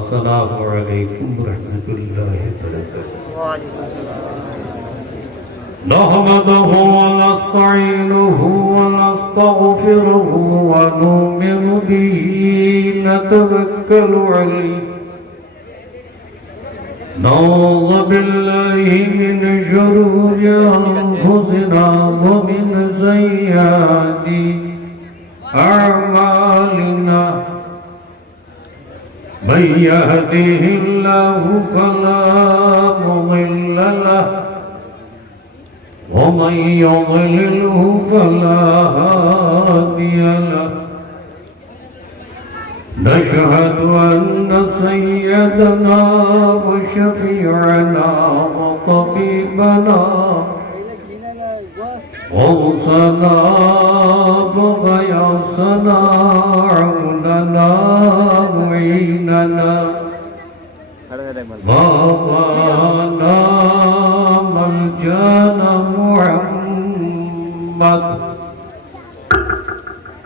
السلام علیکم ورحمۃ اللہ وبرکاتہ نحمده ونستعینه ونستغفره ونؤمن به نتوکل علیہ نعوذ باللہ من شرور انفسنا ومن سیئات اعمالنا من يهده الله فلا مضل له ومن يضلله فلا هادي له نشهد أن سيدنا وشفيعنا وطبيبنا غوثنا وغياثنا عوننا معيننا مولانا ملجانا محمد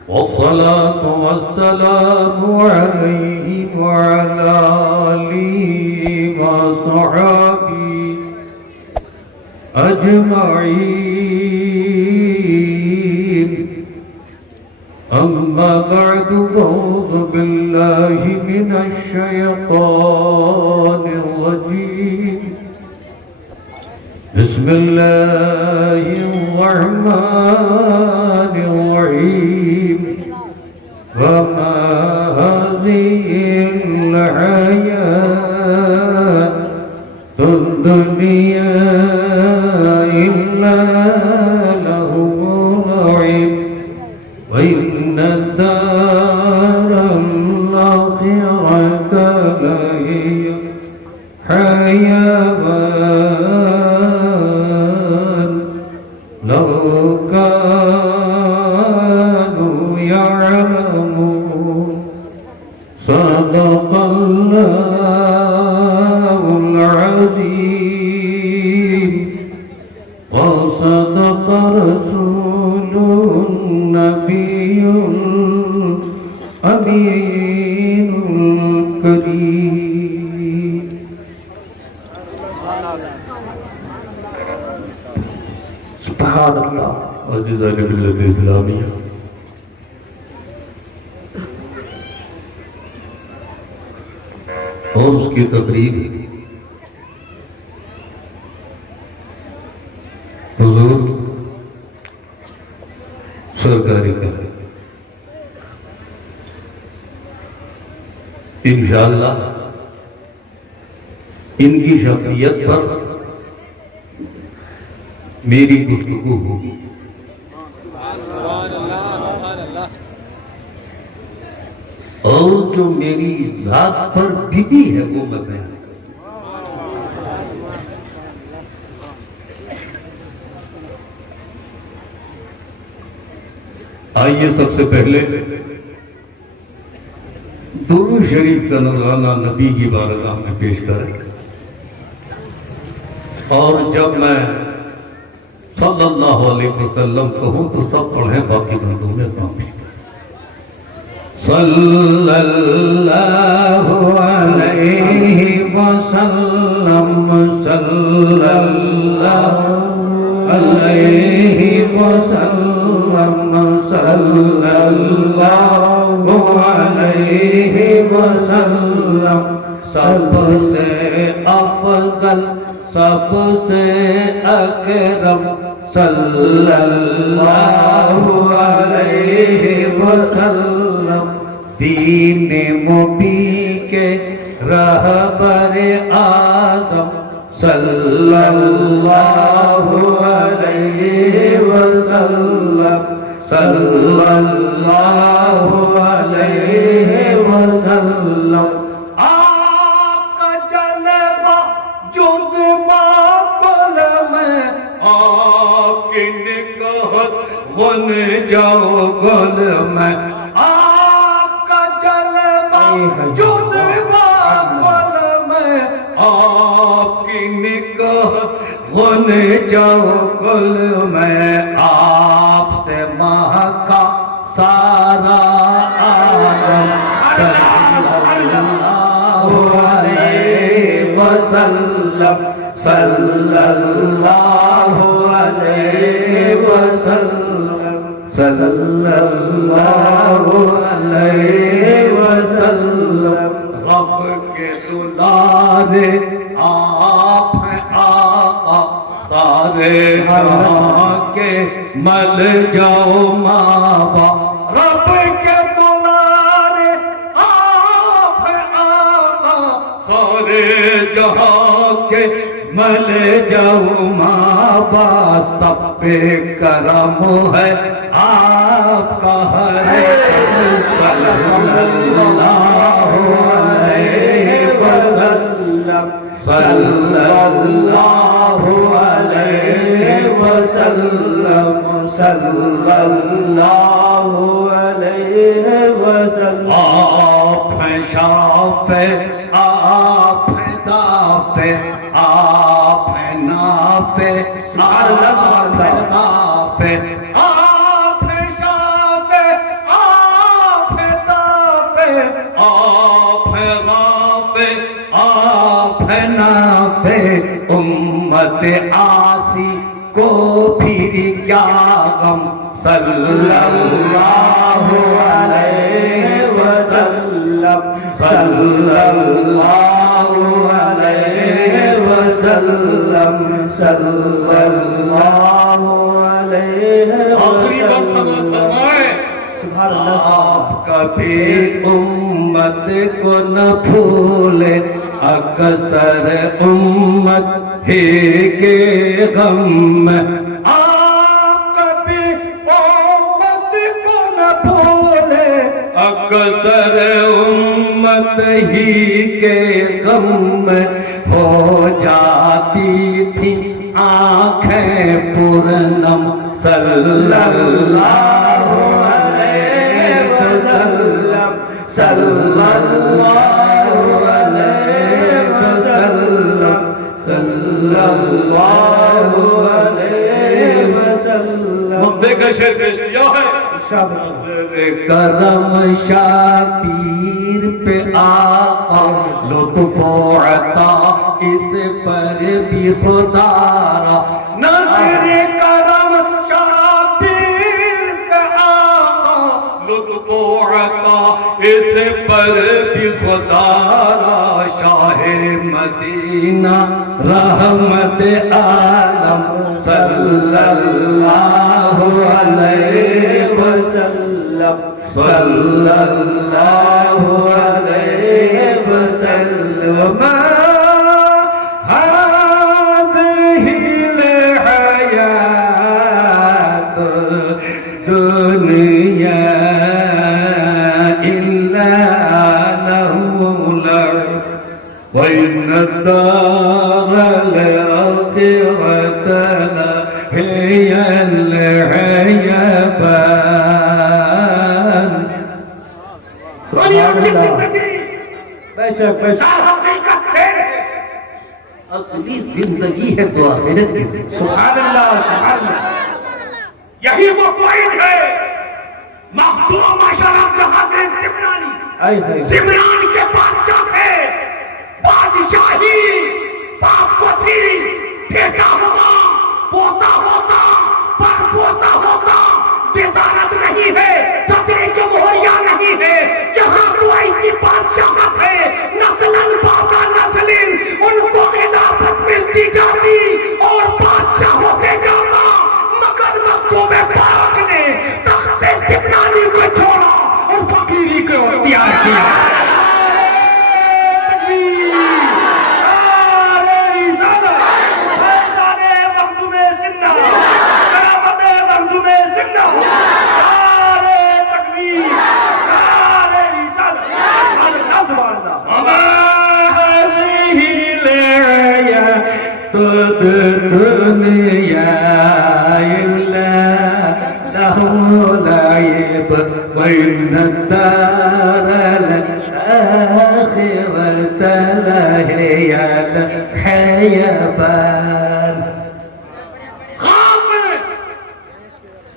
والصلاة والسلام عليه وعلى آله وصحبه أجمعين أما بعد فأعوذ بالله من الشيطان الرجيم بسم الله الرحمن الرحيم وما هذه الحياة الدنيا إلا لهو ولعب وإن الدار الآخرة لهي حيوان لو كانوا يعلمون صدق الله العظيم وصدق رسوله النبي الأمين الكريم سبحان اللہ وجزاک باللہ اسلامیہ اور اس کی تقریب حضور سرکاری کا انشاءاللہ ان کی شخصیت پر میری گفتگو ہوگی اور جو میری ذات پر بھیگی ہے وہ میں بیان آئیے سب سے پہلے درود شریف کا نذرانہ نبی کی بارگاہ میں پیش کریں اور جب میں صلی اللہ علیہ وسلم کہوں تو سب پڑھیں باقی بندوں میں کافی صلی اللہ علیہ وسلم صلی اللہ علیہ وسلم صلی اللہ علیہ وسلم سب سے افضل سب سے اکرم صلی اللہ علیہ وسلم دین مبین کے رہبر اعظم صلی اللہ علیہ وسلم صلی اللہ علیہ وسلم آپ کا جلوہ جذبہ کل میں آپ کی نگاہت غن جاؤ گل میں آپ کا جلوہ جذبہ کل میں آپ کی نگاہت غن جاؤ گل میں آپ سے مہکا سارا عالم صلی اللہ علیہ وسلم صلی اللہ علیہ وسلم صلی اللہ علیہ وسلم رب کے دلارے آپ ہیں آقا سارے جہاں کے مل جاؤ مابا رب کے دلارے آپ ہیں آقا سارے جہاں کے مل جاؤ مابا سب پہ کرم ہے آپ کا ہے صلی اللہ علیہ وسلم صلی اللہ علیہ وسلم صلی اللہ علیہ وسلم آپ ہیں شافع آپ ہیں دافع آپ ہیں نافع آپ ہیں نافع آپ ہیں شافع آپ ہیں دافع آپ ہیں رافع آپ ہیں نافع امت عاصی کو پھر کیا غم صلی اللہ علیہ وسلم صلی اللہ علیہ وسلم صلی اللہ علیہ وسلم آپ کبھی امت کو نہ بھولے اکثر امت ہی کے غم میں آپ کبھی امت کو نہ بھولے اکثر امت ہی کے غم میں ہو جاتی تھی آنکھیں پورنم صلی اللہ علیہ وسلم صلی اللہ علیہ وسلم صلی اللہ علیہ وسلم مدے کا شعر پیش کیا ہے کرم شاہ پیر پہ آقا لطف و عطا اس پر بھی خدا را نظر کرم شاہ پیر پہ آقا لطف و عطا اس پر بھی خدا را شاہ مدینہ رحمت عالم صلی اللہ علیہ وسلم صلی اللہ علیہ وسلم هذه الحياة الدنيا إلا لهو ولعب وإن الدار الآخرة هي الحيوان اصلی زندگی ہے تو آخرت کی سبحان اللہ سبحان اللہ یہی وہ پوائنٹ ہے مخدوم اشرف جہاں سمرانی سمران کے بادشاہ تھے بادشاہی باپ کو تھی بیٹا ہوگا پوتا ہوتا پر پوتا ہوتا وزارت نہیں ہے صدر جمہوریہ نہیں ہے یہاں تو ایسی بادشاہت ہے نسلن بابا نسلن ان کو خلافت ملتی جاتی اور بادشاہ ہوتے جاتا مگر مخدوم پاک نے تخت سمرانی کو چھوڑا اور فقیری کو اختیار کیا دنیا إلا له لعب وإن الدار الآخرة لهي الحيوان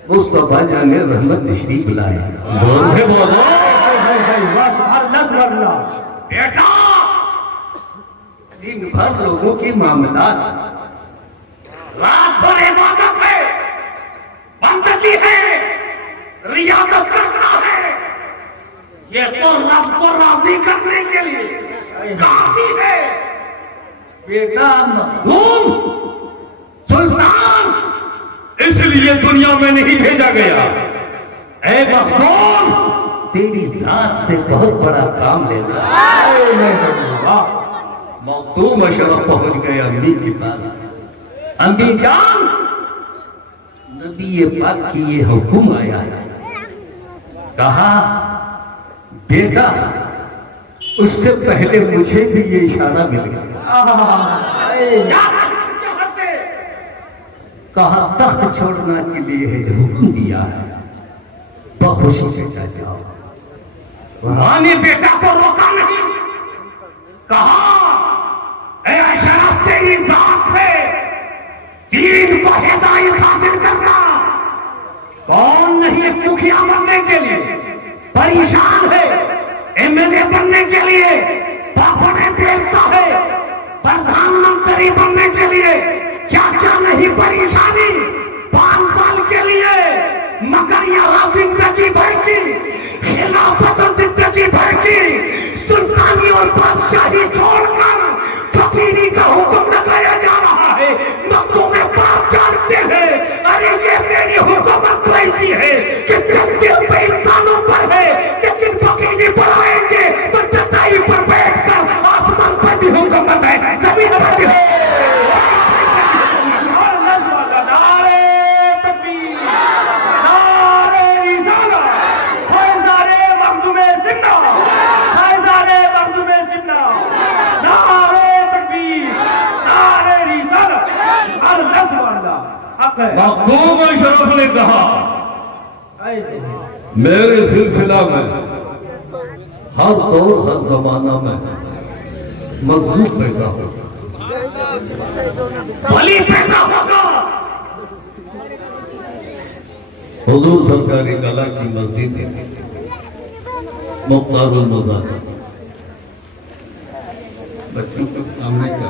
مصطفیٰ جان رحمت تشریف لائے زور سے بولو بیٹا دن بھر لوگوں کی معاملات، رات بھر عبادت ہے، بندگی ہے، ریاضت کرتا ہے، یہ تو رب کو راضی کرنے کے لیے کافی ہے۔ بیٹا مخدوم سلطان اس لیے دنیا میں نہیں بھیجا گیا۔ اے مخدوم تیری ذات سے بہت بڑا کام لینا۔ مخدوم اشرف پہنچ گئے امی کے پاس۔ امی جان، نبی پاک کی یہ حکم آیا ہے، کہا بیٹا اس سے پہلے مجھے بھی یہ اشارہ مل گیا، کیا کہنا چاہتے؟ کہا تخت چھوڑنا کے لیے ہے حکم دیا ہے، بخوشی بیٹا جاؤ۔ ماں نے بیٹا کو روکا نہیں، کہا اے اشرف تیری ذات سے دین کو ہدایت حاصل کرنا کون نہیں ہے مکھیا بننے کے لیے پریشان ہے، ایم ایل اے بننے کے لیے پاپڑے بیلتا ہے، پردھان منتری بننے کے لیے کیا کیا نہیں پریشانی، 5 سال کے لیے، مگر یہاں زندگی بھر کی خلافت اور زندگی بھر کی سلطانی اور بادشاہی چھوڑ کر فقیری کا حکم لگایا جا رہا ہے۔ مکتوب پاک جانتے ہیں ارے یہ میری حکومت تو ایسی ہے کہ چلتے ہوئے انسانوں پر ہے، لیکن فقیری پر آئیں گے تو چٹائی پر بیٹھ کر آسمان پر بھی حکومت ہے، زمین پر بھی ہے۔ مخدوم اشرف نے کہا میرے سلسلہ میں ہر دور ہر زمانہ میں مظلوم پیدا ہوگا، ولی پیدا ہوگا۔ حضور سرکاری کلا کی مسجد مختار المزار بچوں کو سامنے کر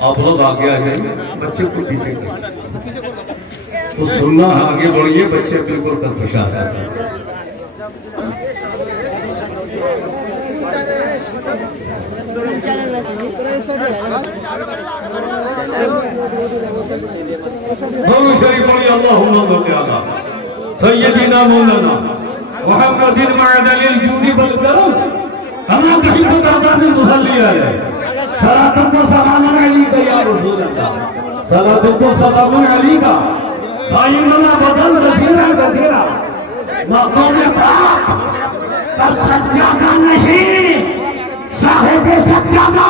آپ لوگ آگے آ جائیے، بچے کو پیچھے تو سننا آگے بڑھیے، بچے بالکل کنفیوژ آ جاتے ہیں۔ دونوں شریف پڑھی اللہم صلی علی سیدنا مولانا محمد معدن الجود والکرم کما تحب تعداد المصلی علیہ صلاۃ و سلام علیک یا رسول اللہ، صلاۃ و سلام علیک قائمنا بدل رفیرا بزیرا۔ مخدوم پاک کا سجادہ نشین صاحب سجادہ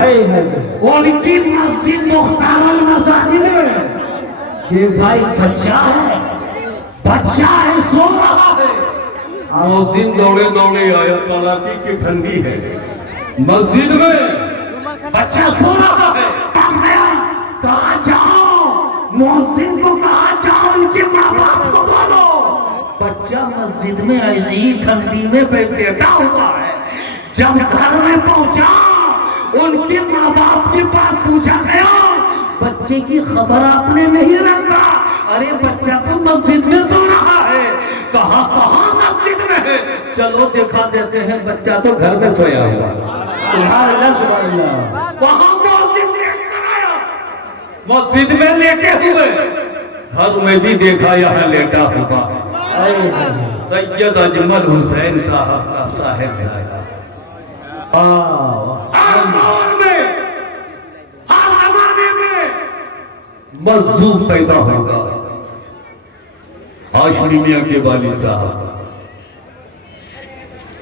ان کی مسجد مختار المساجد ہے کہ بھائی بچہ ہے سو رہا ہے۔ مؤذن دوڑے دوڑے آیا، کڑاکی کی ٹھنڈی ہے، مسجد میں بچہ سو رہا ہے، کہا جاؤ مؤذن کو، کہا جاؤ ان کے ماں باپ کو بولو۔ بچہ مسجد میں ایسی ٹھنڈی میں بیٹھا ہوا ہے، جب گھر میں پہنچا ان کے ماں باپ کے پاس پوچھا گیا بچے کی خبر آپ نے نہیں رکھا؟ ارے بچہ تو مسجد میں سو رہا ہے۔ کہا کہاں مسجد میں ہے؟ چلو دکھا دیتے ہیں، بچہ تو گھر میں سویا ہوا۔ وہاں مؤذن لیٹ کر آیا، مسجد میں لیٹے ہوئے، گھر میں بھی دیکھا یہاں لیٹا ہوا سید اجمل حسین صاحب کا صاحب زادہ۔ ہر دور میں ہر زمانے میں مظلوم پیدا ہوگا۔ ہاشمی میاں کے والد صاحب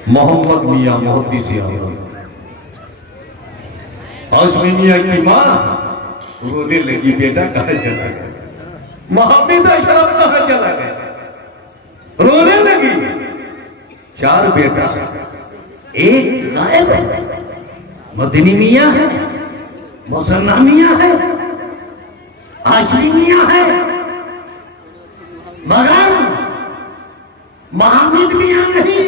محمد میاں محدث اعظم، ہاشمی میاں کی ماں رونے لگی، بیٹا کہاں چلا گیا؟ محمد اشرف کہاں چلا گیا؟ رونے لگی۔ 4 بیٹا، ایک غائب ہے، مدنی میاں ہے، مسنہ میاں ہے، ہاشمی میاں ہے، مگر محمد میاں نہیں،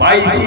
22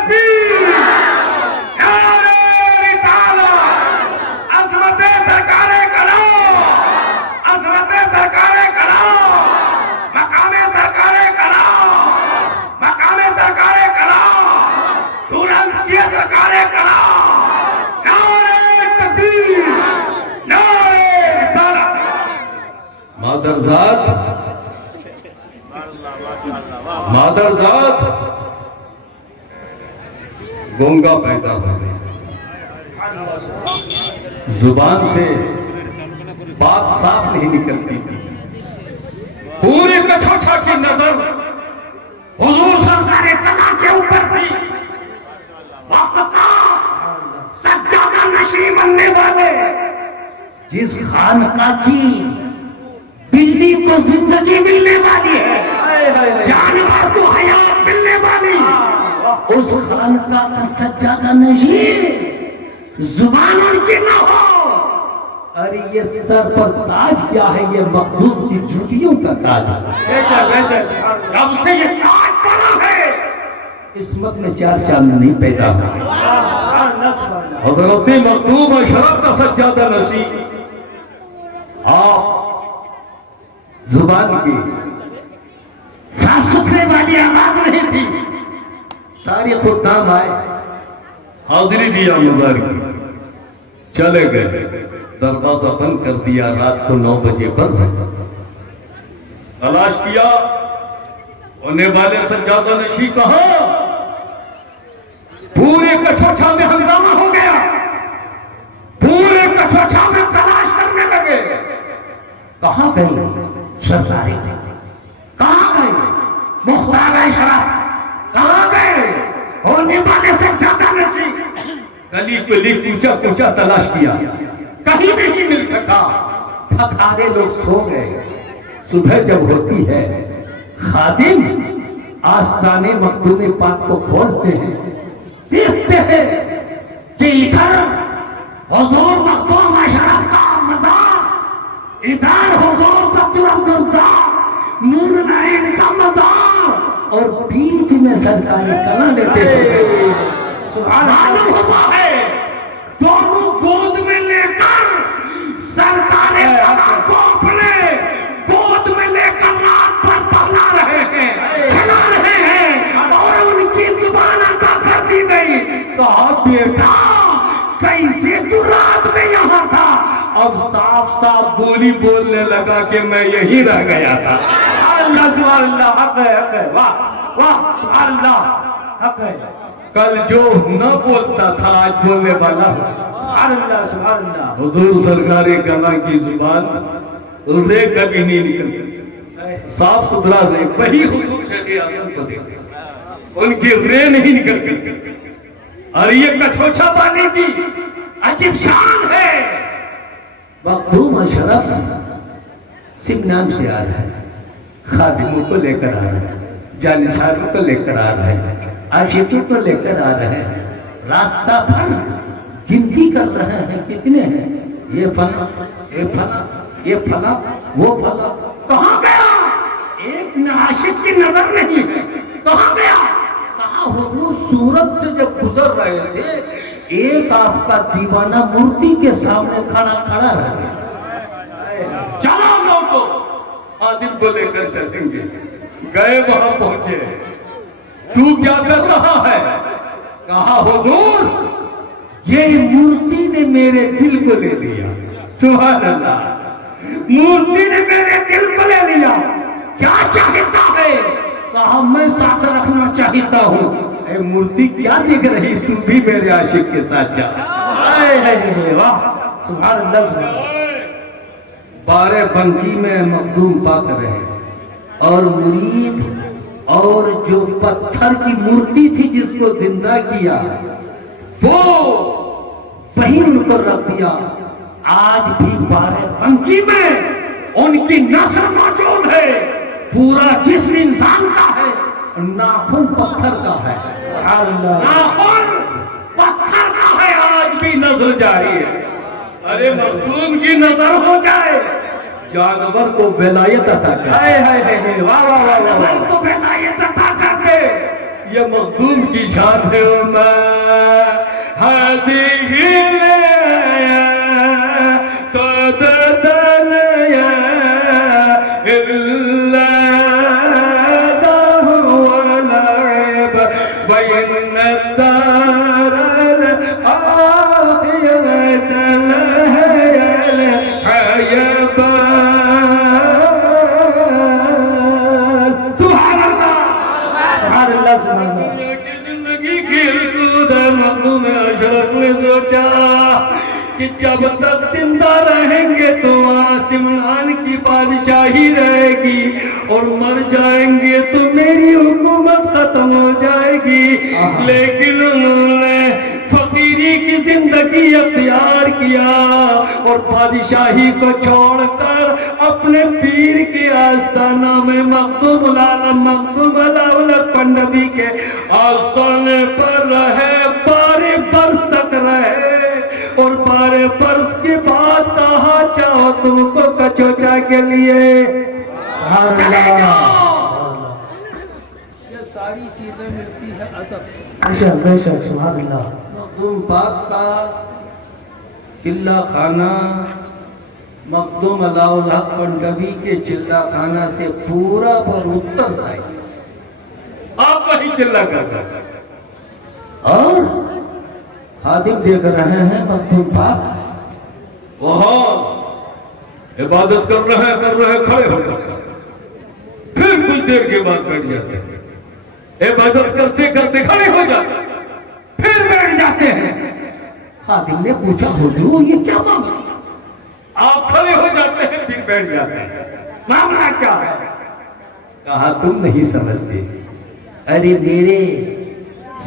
تکبیر نعرہ رسالت عظمت سرکار کلام عظمت سرکار کلام مقام سرکار کلام مقام سرکار کلام دورنشی سرکار کلام نعرہ تکبیر نعرہ رسالت مادرزاد گونگا پیدا ہو گئی، زبان سے بات صاف نہیں نکلتی تھی، پورے کچھوچا کی نظر حضور سرکار کلام کے اوپر تھی۔ وقت کا سجادہ نشین بننے والے، جس خانقاہ کی بلی کو زندگی ملنے والی ہے، جانور کو حیات ملنے والی، اس خانقاہ کا سجادہ نشین زبان ان کی نہ ہو۔ ارے یہ سر پر تاج کیا ہے؟ یہ مخدوم کی جوتیوں کا تاج ہے۔ جب سے یہ تاج پڑا ہے، قسمت میں چار چاند نہیں پیدا ہوا۔ حضرت مخدوم اشرف کا سجادہ نشین آپ زبان کی صاف ستھرے والی آواز نہیں تھی۔ سارے خدام آئے، حاضری دیا مزار کی، چلے گئے، دروازہ بند کر دیا۔ رات کو 9 بجے پر تلاش کیا، ہونے والے سجادہ نشین کہاں؟ پورے کچھوچا میں ہنگامہ ہو گیا، پورے کچھوچا میں تلاش کرنے لگے۔ کہاں گئی سرکاری؟ کہاں گئی مختار اشرف؟ کہاں گئے ہونے والے سجادہ نشین؟ گلی گلی کوچا کوچا تلاش کیا، کہیں نہیں مل سکا۔ تھکارے لوگ سو گئے۔ صبح جب ہوتی ہے، خادم آستانے مخدوم پاک کو کھولتے ہیں، دیکھتے ہیں کہ ادھر حضور مخدوم اشرف کا مزار، ادھر حضور عبدالرزاق نور العین کا مزار، اور بیچ میں سرکاری کلاں لیتے ہیں۔ معلوم ہوا ہے دونوں گود میں لے کر سرکار کلام کو اپنے گود میں لے کر رات پر پہلا رہے ہیں، کھلا رہے ہیں، اور ان کی زبان عطا کر دی گئی۔ کہا بیٹا کیسے تو رات میں یہاں تھا؟ اب صاف صاف بولی بولنے لگا کہ میں یہی رہ گیا تھا۔ اللہ سبحان اللہ، حق ہے حق ہے، واہ واہ سبحان اللہ، حق ہے۔ کل جو نہ بولتا تھا آج بولنے والا ہوں۔ سبحان اللہ سبحان اللہ۔ حضور سرکار کلام کی زبان رے کبھی نہیں نکلتی، صاف ستھرا رے، وہی حضور شیخ اعظم کو دیکھتے، ان کی رے نہیں نکلتی۔ اور یہ کچھوچا پانے کی عجیب شان ہے۔ مخدوم اشرف سمنان سے آ رہا ہے، خادموں کو لے کر آ رہا ہے، جانثاروں کو لے کر آ رہا ہے، عاشقوں کو لے کر آ رہے ہیں۔ راستہ بھر گنتی کر رہے ہیں، کتنے ہیں؟ یہ فلاں، یہ فلاں، یہ فلاں، وہ فلاں۔ کہاں گیا؟ ایک عاشق کی نظر نہیں ہے، کہاں گیا؟ کہا حضور سورت سے جب گزر رہے تھے، ایک آپ کا دیوانہ مورتی کے سامنے کھڑا رہ گیا۔ چلا لوگوں خادم کو لے کر چلیں گے۔ گئے وہاں پہنچے، تو کیا کر رہا ہے؟ کہا حضور یہ مورتی نے میرے دل کو لے لیا۔ سبحان اللہ، مورتی نے میرے دل کو لے لیا، کیا چاہتا ہے؟ کہا میں ساتھ رکھنا چاہتا ہوں۔ اے مورتی کیا دیکھ رہی؟ تو بھی میرے عاشق کے ساتھ جا۔ واہ سبحان اللہ۔ بارے بنکی میں مخدوم پاک رہے، اور مرید اور جو پتھر کی مورتی تھی جس کو زندہ کیا، وہ وہیں ان کو رکھ دیا۔ آج بھی بارے بنکی میں ان کی نسل موجود ہے، پورا جسم انسان کا ہے، ناخن پتھر کا ہے۔ ناخن پتھر کا ہے، آج بھی نظر جاری ہے۔ ارے مخدوم کی نظر ہو جائے، جانور کو ولایت عطا کر، واہ واہ واہ واہ، کو ولایت عطا کر دے۔ یہ مخدوم کی شان ہے کہ جب تک زندہ رہیں گے تو آسمان کی بادشاہی رہے گی اور مر جائیں گے تو میری حکومت ختم ہو جائے گی. لیکن انہوں نے فقیری کی زندگی اختیار کیا اور بادشاہی کو چھوڑ کر اپنے پیر کے آستانہ میں مخدوم العالم مخدوم الاولاد نبی کے آستانے پر رہے. 12 برس تک رہے اور 12 برس کے بعد کہا چاہو تم کو کچوچا کے لیے. یہ ساری چیزیں ملتی ہے ادب سے. بے شک سبحان اللہ. مخدوم پاک کا چلہ خانہ مخدوم علاء الحق پنڈوی کے چلہ خانہ سے پورا برابر سائے آپ وہی چلا کرتا اور خادم دیکھ رہے ہیں مخدوم پاک وہاں عبادت کر رہے کھڑے ہو جاتے ہیں. پھر کچھ دیر کے بعد بیٹھ جاتے ہیں. عبادت کرتے کرتے کھڑے ہو جاتے ہیں پھر بیٹھ جاتے ہیں. خادم نے پوچھا حضور یہ کیا معاملہ؟ آپ کھڑے ہو جاتے ہیں پھر بیٹھ جاتے ہیں. معاملہ کیا ہے؟ کہا تم نہیں سمجھتے. ارے میرے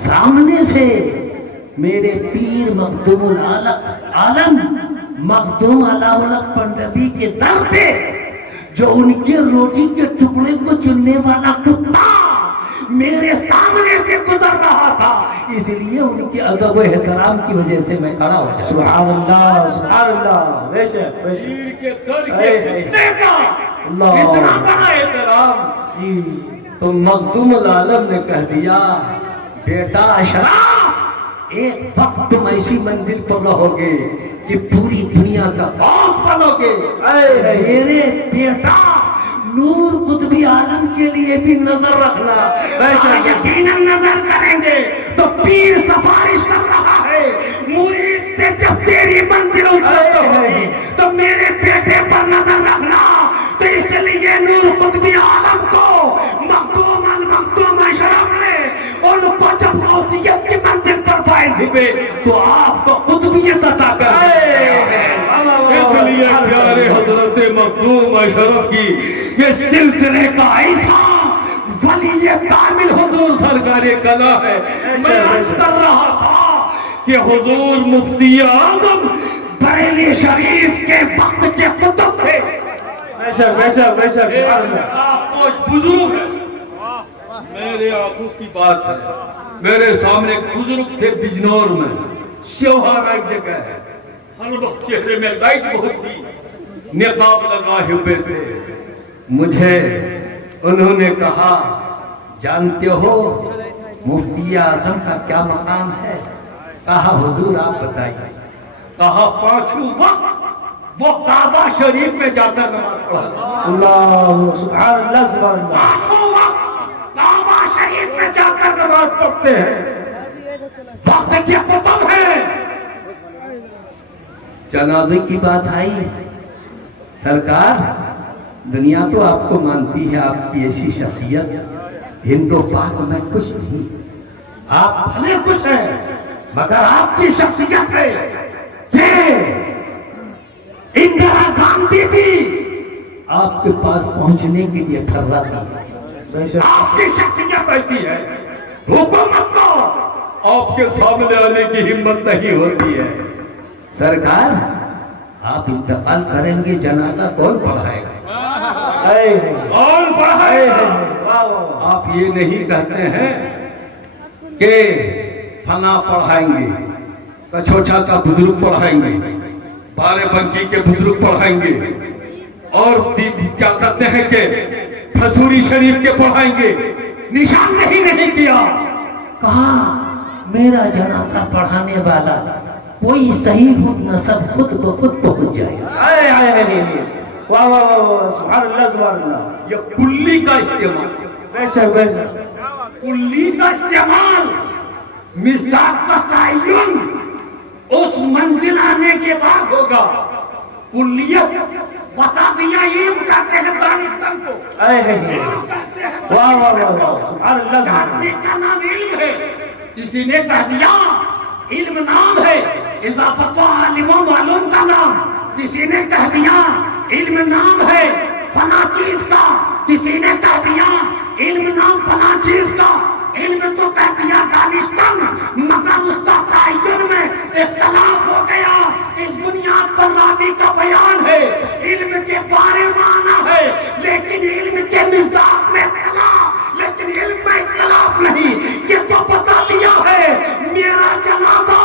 سامنے سے میرے پیر مخدوم العالم مخدوم علاء الحق پنڈوی کے در پہ جو ان کے روٹی کے ٹکڑے کو چننے والا کتا میرے سامنے سے گزر رہا تھا، اس لیے ان کے ادب و احترام کی وجہ سے میں کھڑا ہو جاتا. سبحان اللہ سبحان اللہ. بے شک بے شک. پیر کے در کے کتے کا اتنا بڑا احترام. تو مخدوم العالم نے کہہ دیا بیٹا اشراف ایک وقت تم ایسی منزل پر رہو گے کہ پوری دنیا کا باپ بنو گے. میرے بیٹا نور قطبی عالم کے لیے بھی نظر رکھنا. یقیناً نظر کریں گے تو پیر سفارش کر رہا ہے مرید سے جب تیری منزل ہوگی تو میرے بیٹے پر نظر رکھنا. تو اس لیے نور قطبی عالم کو مخدوم المخدوم اشرف نے ان کو جب غوثیت کی منزل پر فائز ہوئے تو آپ کو قطبیت عطا کر اس لیے پیارے حضرت مخدوم اشرف کی یہ سلسلے کا ایسا ولی کامل حضور سرکار کلا ہے. میں عرض کر رہا تھا کہ حضور مفتی اعظم بریلی شریف کے وقت کے قطب تھے. بے شک بے شک بے شک. سبحان اللہ. بزرگ ہے میرے آنکھوں کی بات ہے. میرے سامنے ایک بزرگ تھے بجنور میں شوہر ایک جگہ ہے. ہر وقت چہرے میں لائٹ بہت تھی نقاب لگائے ہوئے تھے. مجھے انہوں نے کہا جانتے ہو مفتی اعظم کا کیا مقام ہے؟ کہا حضور آپ بتائیے. کہا 5 وقت وہ کعبہ شریف میں جا کر نماز پڑھا. اللہ سبحان اللہ سبحان اللہ. 5 وقت کعبہ شریف میں جا کر نماز پڑھتے ہیں. وقت کی قطب ہے. جنازے کی بات آئی سرکار دنیا تو آپ کو مانتی ہے آپ کی ایسی شخصیت ہند و پاک میں کچھ نہیں. آپ بھلے خوش ہیں مگر آپ کی شخصیت ہے کہ اندرا گاندھی بھی آپ کے پاس پہنچنے کے لیے تھر رہا تھا. آپ کی شخصیت ایسی ہے حکومت کو آپ کے سامنے آنے کی ہمت نہیں ہوتی ہے. سرکار آپ انتقال کریں گے جنازہ کون پڑھائے گا؟ کون پڑھائے گا؟ آپ یہ نہیں کہتے ہیں کہ فلاں پڑھائیں گے کچھوچا کا بزرگ پڑھائیں گے بارے بنکی کے بزرگ پڑھائیں گے اور کیا کہتے ہیں کہ پھسوری شریف کے پڑھائیں گے. نشان نہیں کیا. کہا میرا جنازہ پڑھانے والا کوئی صحیح نسب خود بخود پہنچ جائے گا. آئے آئے آئے واہ واہ واہ واہ سبحان اللہ سبحان اللہ. یہ کلی کا استعمال، بے شک بے شک. کلی کا استعمال، مصداق کا تعین اس منزل آنے کے بعد ہوگا. کلیت بتا دیا علم کہتے ہیں دانستان کو. آئے آئے واہ واہ واہ واہ سبحان اللہ سبحان جاننے اللہ. کا نام علم ہے. کسی نے کہہ دیا علم نام ہے، اضافت عالم و معلوم کا نام. کسی نے کہہ دیا علم نام ہے فلاں چیز کا. کسی نے کہہ دیا علم نام فلاں چیز کا. علم تو کہہ دیا دانستان، مگر اس کا تعین میں اختلاف ہو گیا. اس بنیاد پر راوی کا بیان ہے علم کے بارے میں آنا ہے، لیکن علم کے مصداق میں اختلاف، لیکن علم میں اختلاف نہیں. یہ تو بتا دیا ہے میرا جنازہ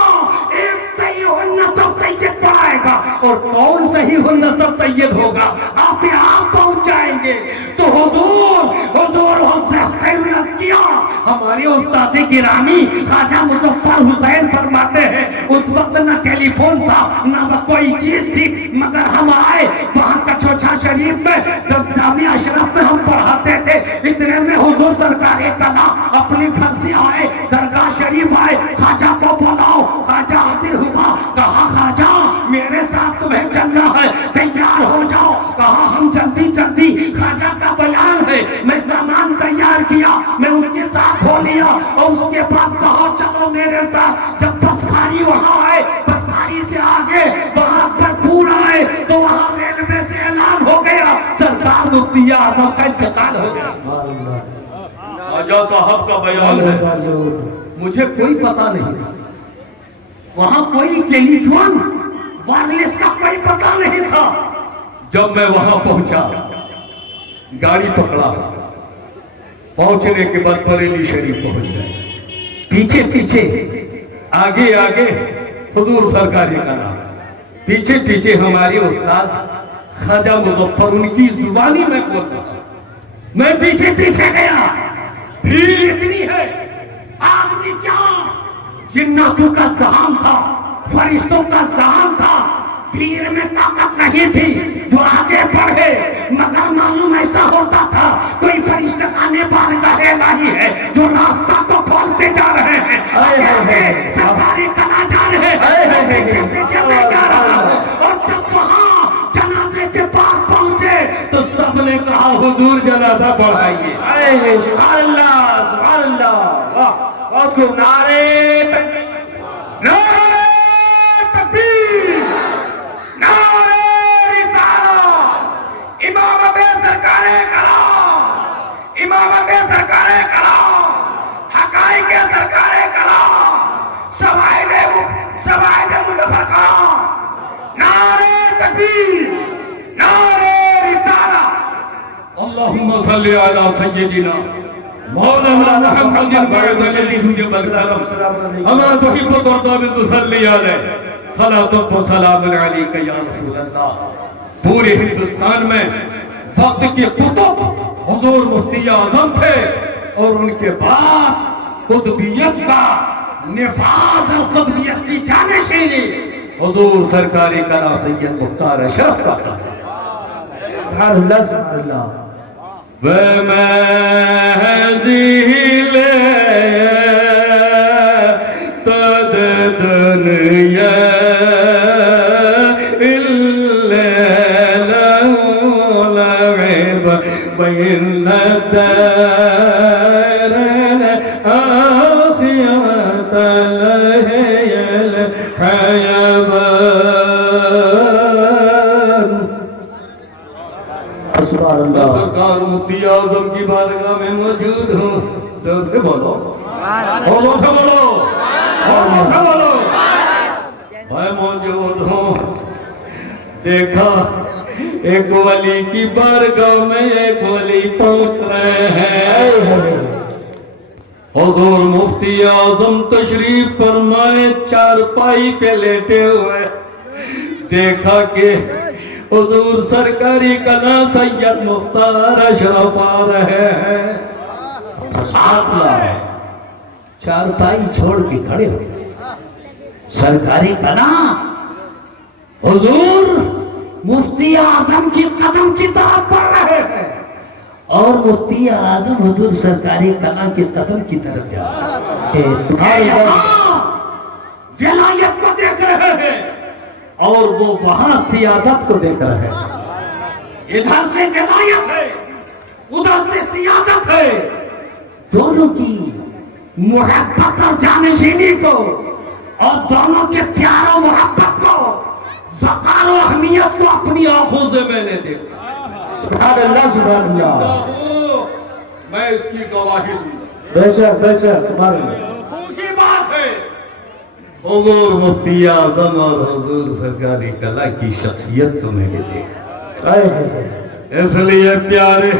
ایک صحیح النسب سید پڑھائے گا. اور کون صحیح النسب سید ہوگا؟ آپ یہاں پہنچ جائیں گے تو حضور ہم سے خیر عرض کیا. ہمارے استاد گرامی خواجہ مظفر حسین فرماتے ہیں اس وقت نہ ٹیلی فون تھا نہ کوئی چیز تھی، مگر ہم آئے وہاں کچوچھا شریف میں جب جامعہ اشرف میں ہم پڑھاتے تھے، اتنے میں حضور سرکار کلام اپنے گھر سے آئے، درگاہ شریف آئے. خواجہ کو بلاؤ. خواجہ حاضر ہوا. کہا خواجہ میرے ساتھ تمہیں چلنا ہے، تیار ہو جاؤ. کہا ہم جلدی. خواجہ کا بیان ہے میں سامان تیار کیا، میں ان کے ساتھ ہو لیا اور اس کے بعد کہا چلو میرے ساتھ. جب بسخاری وہاں آئے، بسخاری سے آگے وہاں پر پورا آئے تو وہاں ریلوے سے اعلان ہو گیا سرکار مفتی اعظم کا انتقال ہو گیا. خواجہ صاحب کا بیان ہے مجھے کوئی پتا نہیں، وہاں کوئی ٹیلی فون وائرلیس کا کوئی پتا نہیں تھا. جب میں وہاں پہنچا، گاڑی پکڑا، پہنچنے کے بعد بریلی شریف پہنچ گئے. پیچھے آگے حضور سرکار کا نام، پیچھے ہمارے استاد خواجہ مظفر ان کی زبانی میں بولتا تھا. میں پیچھے گیا. بھیڑ اتنی ہے، آدمی کیا، جناتوں کا ازدحام تھا، فرشتوں کا ازدحام تھا. بھیڑ میں طاقت نہیں تھی جو آگے بڑھے، مگر معلوم ایسا ہوتا تھا کوئی فرشتہ آنے والے کا الہی ہے جو راستہ کو کھولتے جا رہے ہیں. سرکاری کلا جا رہے ہیں، پیچھے میں جا رہا. اور جب وہاں جنازے کے پاس پہنچے تو سب نے کہا حضور جنازہ پڑھائیے. آئے سبحان اللہ سبحان اللہ. واہ بہت خوب. نعرے تکبیر، نعرے رسالت، امامت سرکار کلام، امامت سرکار کلام، حقائق سرکار کلام، شواہد مظفر خان. نعرے تکبیر، نعرے رسالت. اللہم صلی علی سیدنا مولانا محمد بعد الجود والکرم اما تحب ترضى بتصلي عليه صلاة و سلام علیک یا رسول اللہ. پورے ہندوستان میں وقت کے قطب حضور مفتی اعظم تھے اور ان کے بعد قطبیت کا نفاذ اور قطبیت کی جانشینی حضور سرکار کنا سید مختار اشرف کا تھا. سبحان اللہ سبحان اللہ. ومهدي تد دنيا إلا له لعب بين الدار آخرة لهي الحيوان. سبحان اللہ. سرکار مفتی اعظم کی بارگاہ میں موجود ہوں. زور سے بولو، زور سے بولو، زور سے بولو. میں موجود ہوں. دیکھا ایک ولی کی بارگاہ میں ایک ولی پہنچ رہے ہیں. حضور مفتی اعظم تشریف فرمائے چارپائی پہ لیٹے ہوئے. دیکھا کہ حضور سرکاری کنا سید مختار اشرف آ رہے ہیں. چارپائی چھوڑ کے کھڑے ہو گئے. سرکاری کلام حضور مفتی اعظم کی قدم کی طرف بڑھ رہے ہیں اور مفتی اعظم حضور سرکاری کلام کے قدم کی طرف جا رہے ہیں. ولایت کو دیکھ رہے ہیں اور وہ وہاں سیادت کو دیکھ رہے ہیں. ادھر سے ولایت ہے ادھر سے سیادت ہے. دونوں کی محبت اور جانشینی کو اور دونوں کے پیار و محبت کو وقار و اہمیت کو اپنی آنکھوں سے میں نے دیکھا. سبحان اللہ سبحان اللہ. میں اس کی گواہی دوں. بے شک سبحان اللہ. کی بات ہے حضور مفتی اعظم اور حضور سرکاری کلا کی شخصیت تو میں نے دیکھا. اس لیے پیارے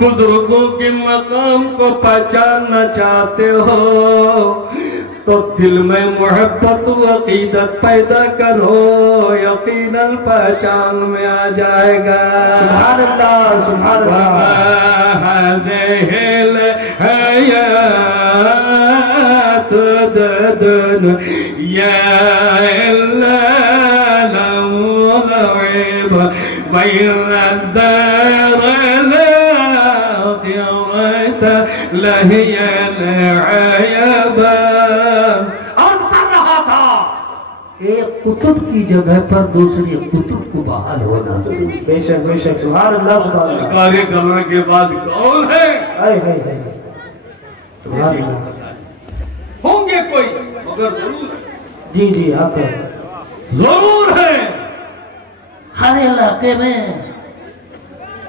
بزرگوں کے مقام کو پہچاننا چاہتے ہو تو دل میں محبت و عقیدت پیدا کرو, یقیناً پہچان میں آ جائے گا. سبحان اللہ سبحان اللہ. هذه الحياة الدنيا إلا لعب بين الدارين لهي العيبة. عرض کر رہا تھا ایک قطب کی جگہ پر دوسری قطب کو بحال ہونا ضروری. بے شک سبحان اللہ سبحان اللہ. سرکاری کلام کے بعد کون ہے؟ سبحان اللہ. ہوں گے کوئی مگر ضرور ہے. جی آپ ہیں. ضرور ہے. ہر علاقے میں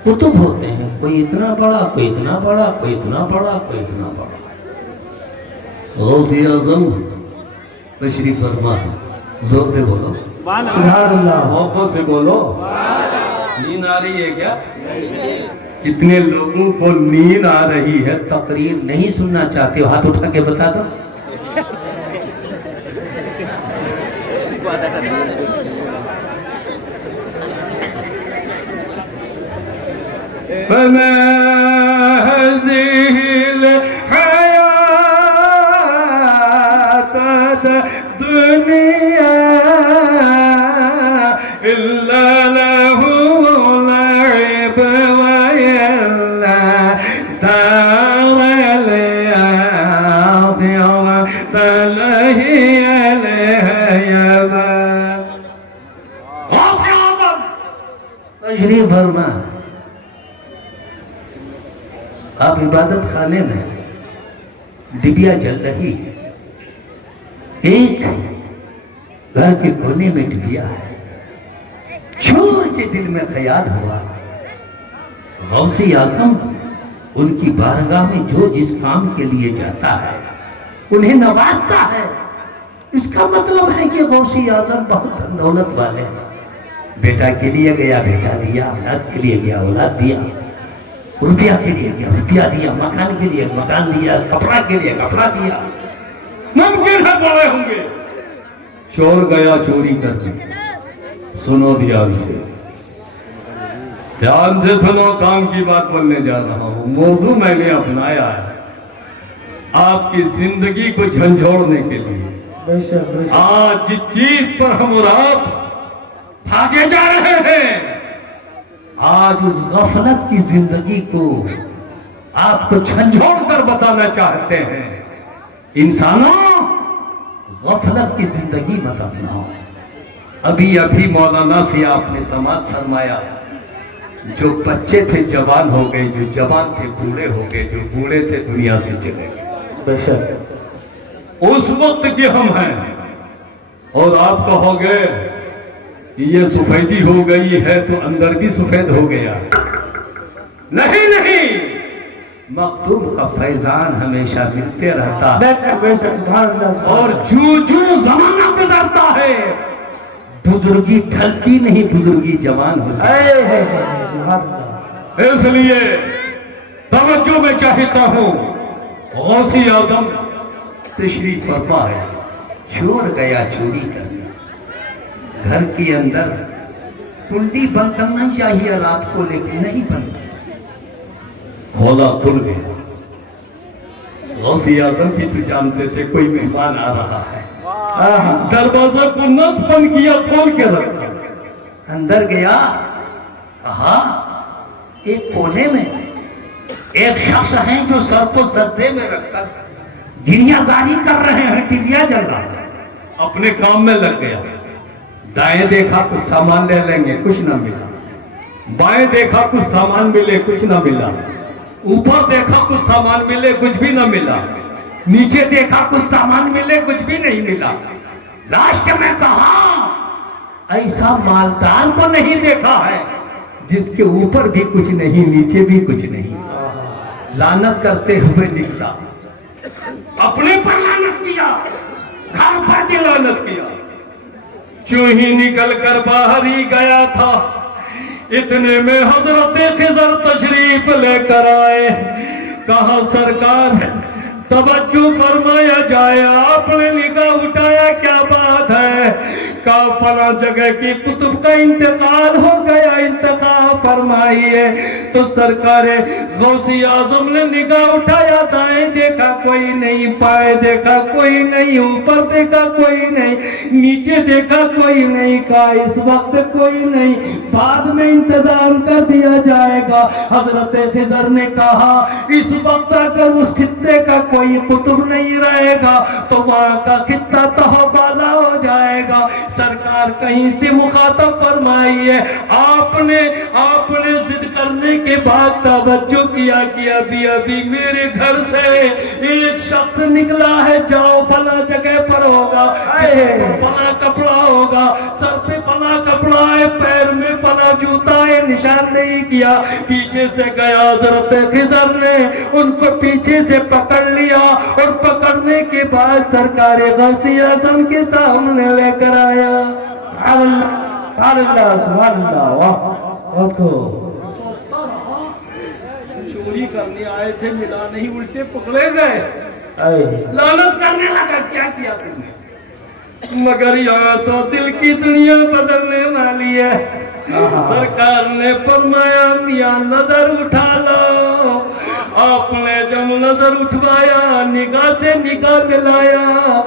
قطب ہوتے ہیں, کوئی اتنا بڑا کوئی اتنا بڑا کوئی اتنا بڑا کوئی اتنا بڑا. غوث اعظم تشریف فرما. زور سے بولو. سبحان اللہ. محبت سے بولو. نیند آ رہی ہے کیا؟ کتنے لوگوں کو نیند آ رہی ہے؟ تقریر نہیں سننا چاہتے ہو ہاتھ اٹھا کے بتا دو. فما هذه الحياة الدنيا إلا له لعب وإلا دار الآخرة لهي العيبة. تشریف فرما. آپ عبادت خانے میں ڈبیا جل رہی ہے. ایک گھر کے کونے میں ڈبیا ہے. چور کے دل میں خیال ہوا غوث اعظم ان کی بارگاہ میں جو جس کام کے لیے جاتا ہے انہیں نوازتا ہے. اس کا مطلب ہے کہ غوث اعظم بہت دولت والے ہیں. بیٹا کے لیے گیا بیٹا دیا, اولاد کے لیے گیا اولاد دیا, روپیہ کے لیے گیا روپیہ دیا, مکان کے لیے مکان دیا, کپڑا کے لیے کپڑا دیا. ممکن ہے بڑے ہوں گے. چور گیا چوری کرنے. سنو دھیان سے, دھیان سے سنو. کام کی بات بولنے جا رہا ہوں. موضوع میں نے اپنایا ہے آپ کی زندگی کو جھنجھوڑنے کے لیے. آج جس چیز پر ہم اور آپ بھاگے جا رہے ہیں, آج اس غفلت کی زندگی کو آپ کو جھنجھوڑ کر بتانا چاہتے ہیں. انسانوں غفلت کی زندگی مت اپناؤ. ابھی مولانا سے آپ نے سماعت فرمایا, جو بچے تھے جوان ہو گئے, جو جوان تھے بوڑھے ہو گئے, جو بوڑھے تھے دنیا سے چلے گئے. اس وقت کے ہم ہیں اور آپ کہو گے یہ سفیدی ہو گئی ہے تو اندر بھی سفید ہو گیا. نہیں, مکتوب کا فیضان ہمیشہ ملتے رہتا ہے. اور جو زمانہ گزرتا ہے بزرگی ڈھلتی نہیں, بزرگی جوان ہوتی ہے. اس لیے توجہ میں چاہتا ہوں. غوث اعظم تشریف فرما ہے. چور گیا چوری کرنے. گھر کے اندر کنڈی بند کرنا چاہیے رات کو, لیکن نہیں بند. کھولا کھل گیا. غوث اعظم کی تو جانتے تھے کوئی مہمان آ رہا ہے، دروازہ کو نہ بند کیا، کھول کے رکھا، اندر گیا، کہا ایک کونے میں ایک شخص ہیں جو سر کو سردے میں رکھ کر گنیا گاری کر رہے ہیں، ٹلیا جل رہا ہے، اپنے کام میں لگ گیا۔ دائیں دیکھا کچھ سامان لے لیں گے، کچھ نہ ملا، بائیں دیکھا کچھ سامان ملے، کچھ نہ ملا، اوپر دیکھا کچھ سامان ملے، کچھ بھی نہ ملا، نیچے دیکھا کچھ سامان ملے، کچھ بھی نہیں ملا۔ لاسٹ میں کہا ایسا مالدار کو نہیں دیکھا ہے جس کے اوپر بھی کچھ نہیں، نیچے بھی کچھ نہیں۔ لعنت کرتے ہوئے نکلا، اپنے پر لعنت کیا، گھر پر بھی لعنت کیا۔ کیوں ہی نکل کر باہر ہی گیا تھا، اتنے میں حضرت خضر تشریف لے کر آئے۔ کہا سرکار توجہ فرمایا جائے، آپ نے نگاہ اٹھایا، کیا بات ہے؟ کہا فلاں جگہ کی کتب کا انتقال ہو گیا، انتقال فرمائیے۔ تو سرکار غوث اعظم نے نگاہ اٹھایا، دائیں دیکھا کوئی نہیں، بائیں دیکھا کوئی نہیں، اوپر دیکھا کوئی نہیں، نیچے دیکھا کوئی نہیں۔ کہا اس وقت کوئی نہیں، بعد میں انتظام کر دیا جائے گا۔ حضرت خضر نے کہا اس وقت اگر اس خطے کا کوئی قطب نہیں رہے گا تو وہاں کا خطہ تہو بالا ہو جائے گا۔ سرکار کہیں سے مخاطب فرمائیے، آپ نے ضد کرنے کے بعد توجہ کیا کہ ابھی میرے گھر سے ایک شخص نکلا ہے، جاؤ فلاں جگہ پر ہوگا، فلاں کپڑا ہوگا، سر پہ فلاں کپڑا ہے، پیر میں فلاں جوتا ہے، نشاندہی کیا۔ پیچھے سے گیا حضرت خضر نے ان کو پیچھے سے پکڑ لیا، اور پکڑنے کے بعد سرکار غوث اعظم کے سامنے لے کر آیا۔ سبحان اللہ سبحان اللہ، واہ بہت خوب۔ چوری کرنے آئے تھے، ملا نہیں، الٹے پکڑے گئے، لعنت کرنے لگا، کیا کیا تم نے؟ مگر یہاں تو دل کی دنیا بدلنے والی ہے۔ سرکار نے فرمایا میاں نظر اٹھا لو۔ آپ نے جب نظر اٹھوایا، نگاہ سے نگاہ ملایا،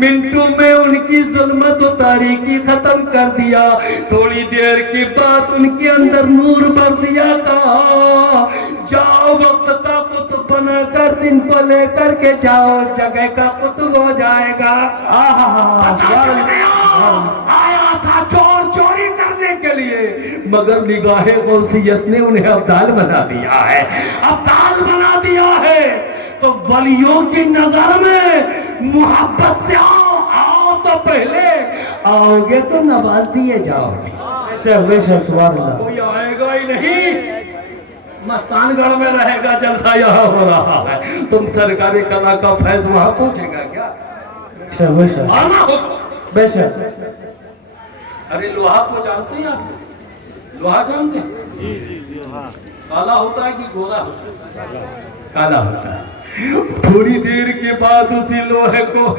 منٹوں میں ان کی ظلمت و تاریکی ختم کر دیا۔ تھوڑی دیر کے بعد ان کے اندر نور بھر دیا۔ کہا جاؤ وقت کا قطب بنا کر دن کو لے کر کے جاؤ، جگہ کا قطب ہو جائے گا۔ آیا تھا چور چوری کرنے کے لیے، مگر نگاہ غوثیت نے انہیں ابدال بنا دیا ہے، ابدال بنا دیا ہے۔ تو ولیوں کی نظر میں محبت سے آؤ تو پہلے آؤ گے تو نواز دیے جاؤ گے۔ سبحان اللہ۔ کوئی آئے گا ہی نہیں، مستان گڑھ میں رہے گا، جلسہ یہاں ہو رہا ہے، تم سرکاری قضا کا فیض وہاں پہنچے گا کیا؟ آنا ہو بے شک۔ ارے لوہا کو جانتے ہیں آپ؟ لوہا جانتے ہیں؟ کالا ہوتا ہے کہ گورا ہوتا ہے؟ کالا ہوتا ہے۔ تھوڑی دیر کے بعد اسی لوہے کو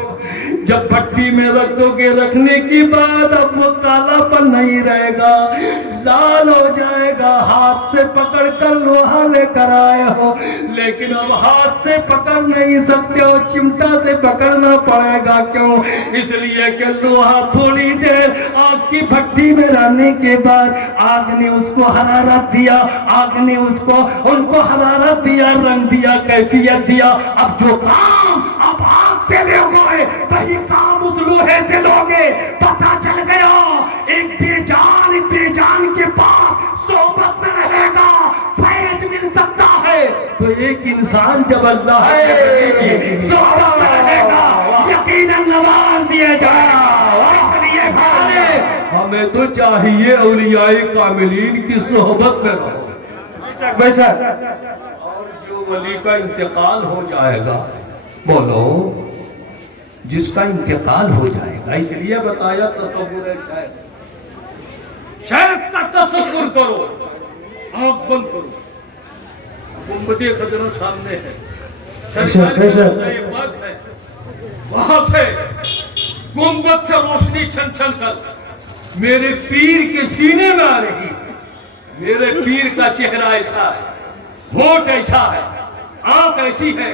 جب بھٹی میں رکھ دو گے، رکھنے کی بعد اب وہ کالا پن نہیں رہے گا، لال ہو جائے گا۔ ہاتھ سے پکڑ کر لوہا لے کر آئے ہو، لیکن اب ہاتھ سے پکڑ نہیں سکتے ہو، چمٹا سے پکڑنا پڑے گا۔ کیوں؟ اس لیے کہ لوہا تھوڑی دیر آگ کی بھٹی میں رہنے کے بعد آگ نے اس کو حرارت دیا، آگ نے اس کو ان کو حرارت دیا، رنگ دیا، کیفیت دیا۔ اب جو کام اب آگ سے لے گئے وہی کام اس لوہے سے لوگے۔ پتہ چل گیا ایک بے جان کے پاس صحبت میں رہے گا فیض مل سکتا ہے، تو ایک انسان جب اللہ کی صحبت میں رہے گا یقیناً نواز دیا جائے گا۔ اس لیے بھائی ہمیں تو چاہیے اولیاء کاملین کی صحبت میں رہو۔ بے شک۔ ولی کا انتقال ہو جائے گا، بولو جس کا انتقال ہو جائے گا، اس لیے بتایا تصور ہے شیخ کا تصور کرو، آنکھ بند کرو، گنبد خضرا سامنے ہے، سرکار کا روضہ پاک ہے، وہاں سے گنبد سے روشنی چھن چھن کر میرے پیر کے سینے میں آ رہی، میرے پیر کا چہرہ ایسا ہے، ہونٹ ایسا ہے، آنکھ ایسی ہے،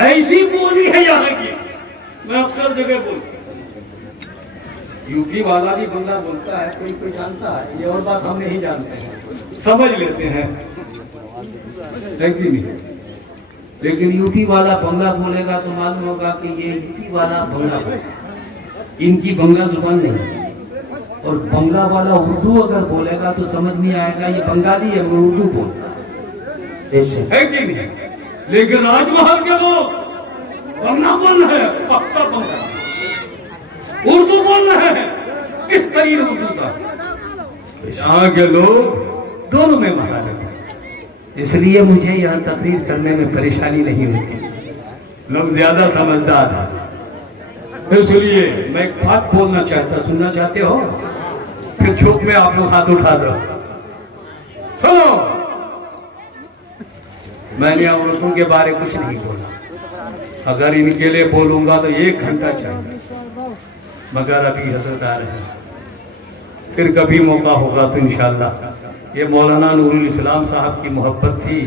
ایسی بولی ہے یہاں کی، میں اکثر جگہ بولتا ہوں۔ یو پی والا بھی بنگلہ بولتا ہے، کوئی کوئی جانتا ہے، یہ اور بات ہم نہیں جانتے ہیں، سمجھ لیتے ہیں نہیں۔ لیکن یو پی والا بنگلہ بولے گا تو معلوم ہوگا کہ یہ یو پی والا بنگلہ بولے گا، ان کی بنگلہ زبان نہیں، اور بنگلہ والا اردو اگر بولے گا تو سمجھ میں آئے گا یہ بنگالی ہے، وہ اردو بولتا ہے کہ نہیں۔ لیکن راج محل کے لوگ بنگلہ بول رہے ہیں، پکا بنگلہ، اردو بول رہے ہیں، کس طرح اردو تھا۔ یہاں کے لوگ دونوں میں مہارت ہے، اس لیے مجھے یہاں تقریر کرنے میں پریشانی نہیں ہوتی، لوگ زیادہ سمجھدار ہیں۔ اس لیے میں ایک بات بولنا چاہتا، سننا چاہتے ہو؟ پھر چوک میں آپ لوگ ہاتھ اٹھا دو، سنو۔ میں نے عورتوں کے بارے کچھ نہیں بولا، اگر ان کے لیے بولوں گا تو 1 گھنٹہ چاہیے، مگر ابھی حضرت آ رہے ہیں، پھر کبھی موقع ہوگا تو انشاءاللہ۔ یہ مولانا نور الاسلام صاحب کی محبت تھی،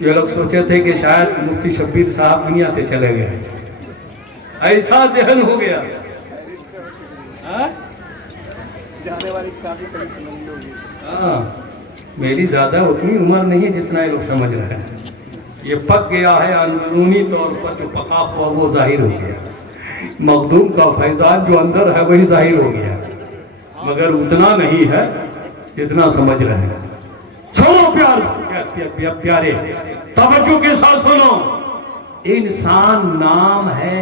یہ لوگ سوچے تھے کہ شاید مفتی شبیر صاحب دنیا سے چلے گئے، ایسا ذہن ہو گیا۔ ہاں، میری زیادہ اتنی عمر نہیں ہے جتنا یہ لوگ سمجھ رہے ہیں، یہ پک گیا ہے اندرونی طور پر، جو پکا ہوا وہ ظاہر ہو گیا، مخدوم کا فیضان جو اندر ہے وہی ظاہر ہو گیا، مگر اتنا نہیں ہے جتنا سمجھ رہے ہیں۔ سنو پیارے، توجہ کے ساتھ سنو۔ انسان نام ہے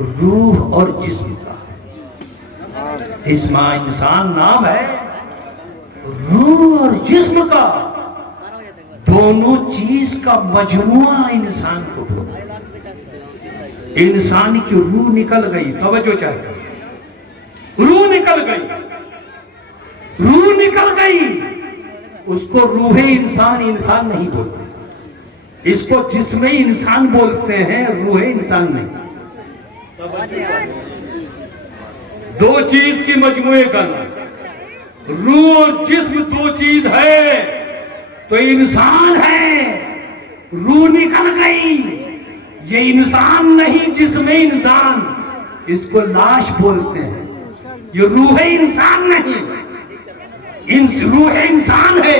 روح اور جسم کا، انسان نام ہے روح اور جسم کا، دونوں چیز کا مجموعہ انسان کو بولتا ہے۔ انسان کی روح نکل گئی، توجہ چاہیے، روح نکل گئی، روح نکل گئی، اس کو روح انسان نہیں بولتے، اس کو جسم انسان بولتے ہیں، روح انسان نہیں۔ دو چیز کی مجموعے کا نام، روح اور جسم دو چیز ہے تو انسان ہے، روح نکل گئی، یہ انسان نہیں، جسم انسان، اس کو لاش بولتے ہیں، یہ روح انسان نہیں، روح انسان ہے،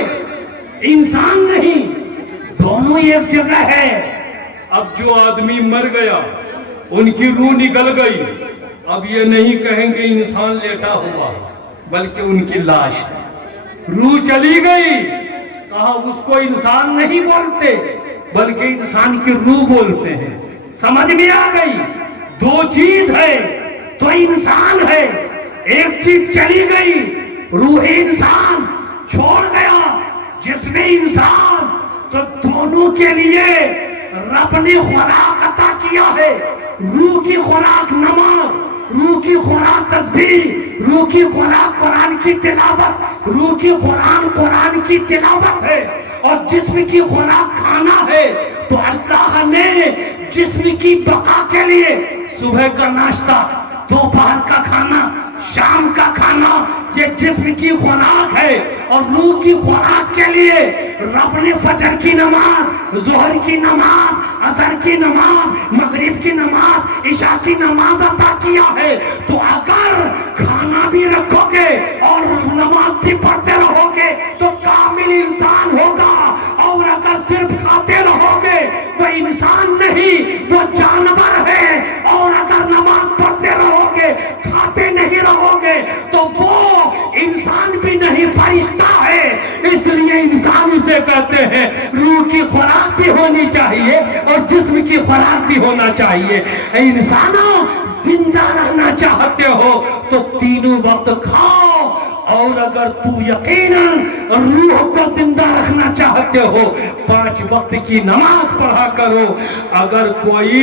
انسان نہیں، دونوں ایک جگہ ہے۔ اب جو آدمی مر گیا ان کی روح نکل گئی، اب یہ نہیں کہیں گے انسان لیٹا ہوا، بلکہ ان کی لاش، روح چلی گئی، کہا اس کو انسان نہیں بولتے بلکہ انسان کی روح بولتے ہیں۔ سمجھ میں آ گئی؟ دو چیز ہے تو انسان ہے، ایک چیز چلی گئی، روح انسان چھوڑ گیا، جسم انسان، تو دونوں کے لیے رب نے خوراک عطا کیا ہے، روح کی خوراک نماز، روح کی خوراک تسبیح، روح کی خوراک قرآن کی تلاوت، روح کی خوراک قرآن کی تلاوت ہے، اور جسم کی خوراک کھانا ہے۔ تو اللہ نے جسم کی بقا کے لیے صبح کا ناشتہ، دوپہر کا کھانا، شام کا کھانا، یہ جسم کی خوراک ہے، اور روح کی خوراک کے لیے رب نے فجر کی نماز، ظہر کی نماز، عصر کی نماز، مغرب کی نماز، عشاء کی نماز عطا کیا ہے۔ تو اگر کھانا بھی رکھو گے اور نماز بھی پڑھتے رہو گے تو کامل انسان ہوگا، اور اگر صرف کھاتے رہو گے تو انسان نہیں، وہ جانور ہے، اور اگر نماز پڑھتے رہو گے کھاتے نہیں رہو گے تو وہ انسان بھی نہیں، فرشتہ ہے۔ اس لیے انسان اسے کہتے ہیں روح کی خوراک بھی ہونی چاہیے اور جسم کی خوراک بھی ہونا چاہیے۔ انسانوں، زندہ رہنا چاہتے ہو تو تینوں وقت کھاؤ، اور اگر تو یقیناً روح کو زندہ رکھنا چاہتے ہو 5 وقت کی نماز پڑھا کرو۔ اگر کوئی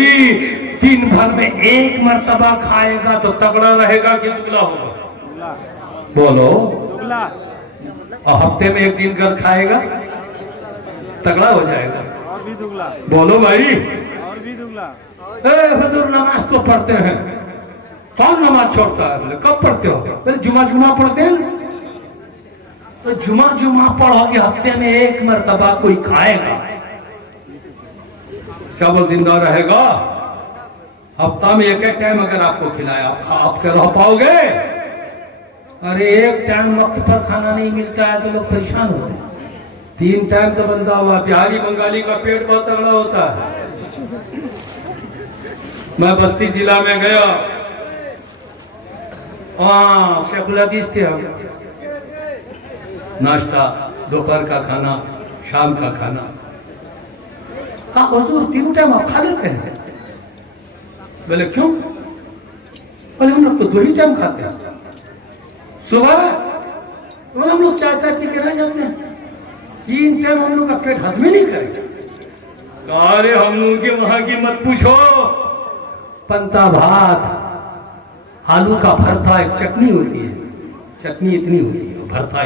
دن بھر میں 1 مرتبہ کھائے گا تو تگڑا رہے گا کہ دگلا ہوگا؟ بولو، اور ہفتے میں 1 دن کر کھائے گا تگڑا ہو جائے گا؟ بولو بھائی، حضور نماز تو پڑھتے ہیں، کون نماز چھوڑتا ہے؟ بولے کب پڑھتے ہو؟ بولے جمعہ پڑھتے ہیں۔ تو جمعہ پڑھو گے، ہفتے میں 1 مرتبہ کوئی کھائے گا کیا وہ زندہ رہے گا؟ ہفتہ میں ایک ایک ٹائم اگر آپ کو کھلایا آپ کے رہ پاؤ گے؟ ارے ایک ٹائم وقت پر کھانا نہیں ملتا ہے تو لوگ پریشان ہوتے ہیں، 3 ٹائم تو بندہ ہوا۔ بہاری بنگالی کا پیٹ بہت تگڑا ہوتا ہے۔ میں بستی ضلع میں گیا، شیخ الحدیث تھے ہم، ناشتہ، دوپہر کا کھانا، شام کا کھانا۔ کہا حضور 3 ٹائم آپ کھا لیتے ہیں؟ بولے کیوں؟ بولے ہم لوگ تو 2 ہی ٹائم کھاتے ہیں، صبح بولے ہم لوگ چائے پی کے رہ جاتے ہیں، 3 ٹائم ہم لوگ کا پیٹ ہضم نہیں کرے گا۔ کہا ارے ہم لوگ کے وہاں کی مت پوچھو، پنتا بھات، آلو کا بھرتا، ایک چٹنی ہوتی ہے، چٹنی اتنی ہوتی ہے، بھرتا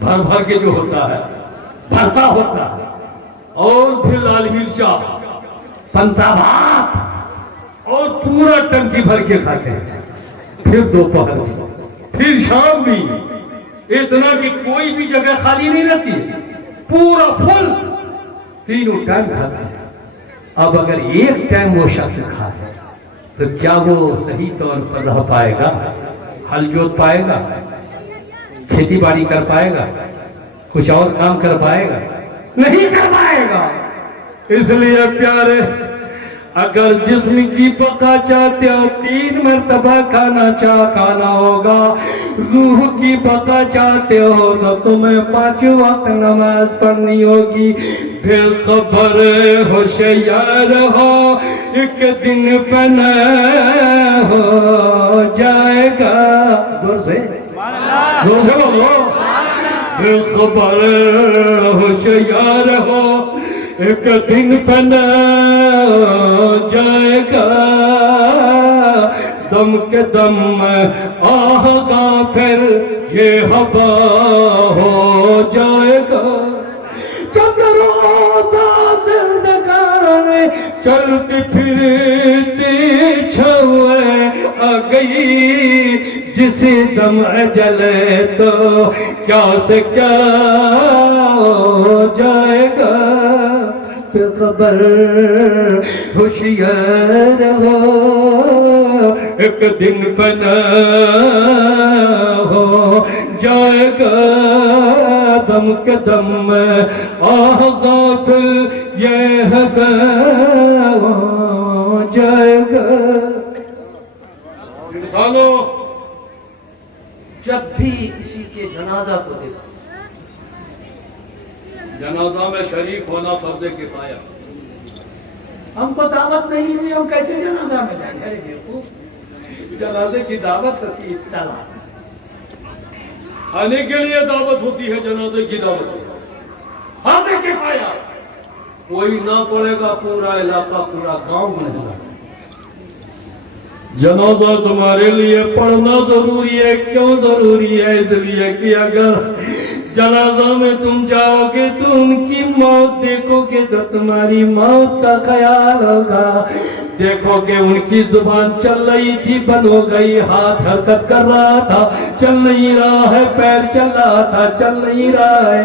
بھر بھر کے جو ہوتا ہے بھرتا ہوتا ہے، اور پھر لال مرچا، پنتا بھات، اور پورا ٹنکی بھر کے کھاتے ہیں، پھر دوپہر پھر شام بھی، اتنا کہ کوئی بھی جگہ خالی نہیں رہتی ہے، پورا فل 3 ٹائم کھاتے ہیں۔ اب اگر ایک ٹائم وہ شخص کھائے تو کیا وہ صحیح طور پر رہ پائے گا؟ ہل جوت پائے گا؟ کھیتی باڑی کر پائے گا؟ کچھ اور کام کر پائے گا؟ نہیں کر پائے گا۔ اس لیے پیارے، اگر جسم کی بقا چاہتے ہو 3 مرتبہ کھانا ہوگا، روح کی بقا چاہتے ہو تو تمہیں 5 وقت نماز پڑھنی ہوگی۔ بے خبر ہوشیار ہو، ایک دن فنا ہو جائے گا۔ زور سے بولو، بے خبر ہوشیار ہو، ایک دن فنا ہو جائے گا، دم کے دم آہ گا پھر یہ ہوا ہو جائے گا۔ جب روزہ زندگانے چلتی پھرتی چھوئے آ گئی، جسی دم جلے تو کیا سے کیا ہو جائے گا۔ بے خبر ہوشیار ہو، ایک دن فنا ہو جائے گا، دم کے دم میں آہ غافل یہ ہوا ہو جائے گا۔ انسانوں، جب بھی کسی کے جنازہ کو دیکھو، جنازہ میں شریک ہونا فرض کفایہ۔ ہم کو دعوت نہیں ہوئی، ہم کیسے جنازہ میں جائیں گے؟ دیکھو، جنازے کی دعوت ہوتی ہے، اطلاع کھانے کے لیے دعوت ہوتی ہے، جنازے کی دعوت ہوتی ہے فرض کفایہ۔ کوئی نہ پڑے گا، پورا علاقہ، پورا گاؤں میں جنازہ تمہارے لیے پڑھنا ضروری ہے۔ کیوں ضروری ہے؟ اس لیے کہ اگر جنازہ میں تم جاؤ گے تو ان کی موت دیکھو گے تو تمہاری موت کا خیال ہوگا۔ دیکھو کہ ان کی زبان چل رہی تھی، بند ہو گئی، ہاتھ حرکت کر رہا تھا، چل نہیں رہا ہے، پیر چل رہا تھا، چل نہیں رہا ہے۔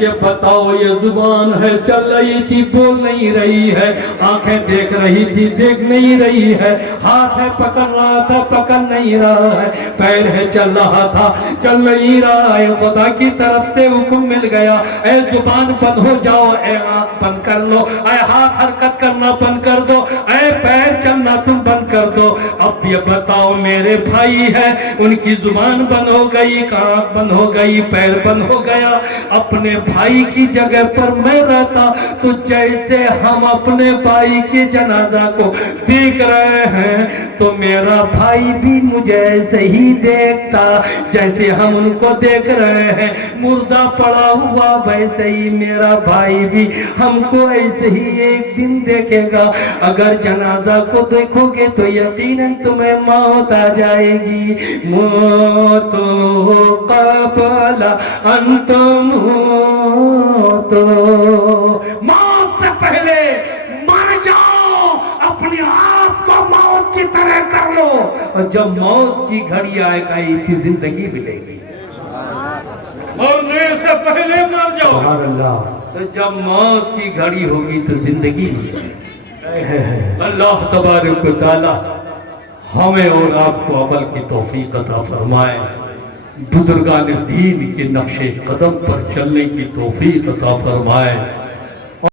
یہ بتاؤ، یہ زبان ہے چل رہی تھی، بول نہیں رہی ہے، آنکھیں دیکھ رہی تھی، دیکھ نہیں رہی ہے، ہاتھ ہے پکڑ رہا تھا، پکڑ نہیں رہا ہے، پیر ہے چل رہا تھا، چل نہیں رہا ہے۔ خدا کی طرف سے حکم مل گیا، اے زبان بند ہو جاؤ، اے آنکھ بند کر لو، اے ہاتھ حرکت کرنا بند کر دو، اے پیر چلنا تم بند کر دو۔ اب یہ بتاؤ، میرے بھائی ہے، ان کی زبان بند ہو گئی، آنکھ بند ہو گئی، پیر بند ہو گیا۔ اپنے بھائی کی جگہ پر میں رہتا تو جیسے ہم اپنے بھائی کے جنازہ کو دیکھ رہے ہیں تو میرا بھائی بھی مجھے ایسے ہی دیکھتا جیسے ہم ان کو دیکھ رہے ہیں۔ مردہ پڑا ہوا ویسے ہی میرا بھائی بھی ہم کو ایسے ہی ایک دن دیکھے گا۔ اگر جنازہ کو دیکھو گے تو یقیناً تمہیں موت آ جائے گی۔ موت قبل ان تموت، موت سے پہلے مر جاؤ، اپنے آپ کو موت کی طرح کر لو، اور جب موت کی گھڑی آئے گا ایک زندگی ملے گی۔ مرنے سے پہلے مر جاؤ، تو جب موت کی گھڑی ہوگی تو زندگی ملے گی۔ اللہ تبارک و تعالی ہمیں اور آپ کو عمل کی توفیق عطا فرمائے، بزرگان دین کے نقش قدم پر چلنے کی توفیق عطا فرمائے۔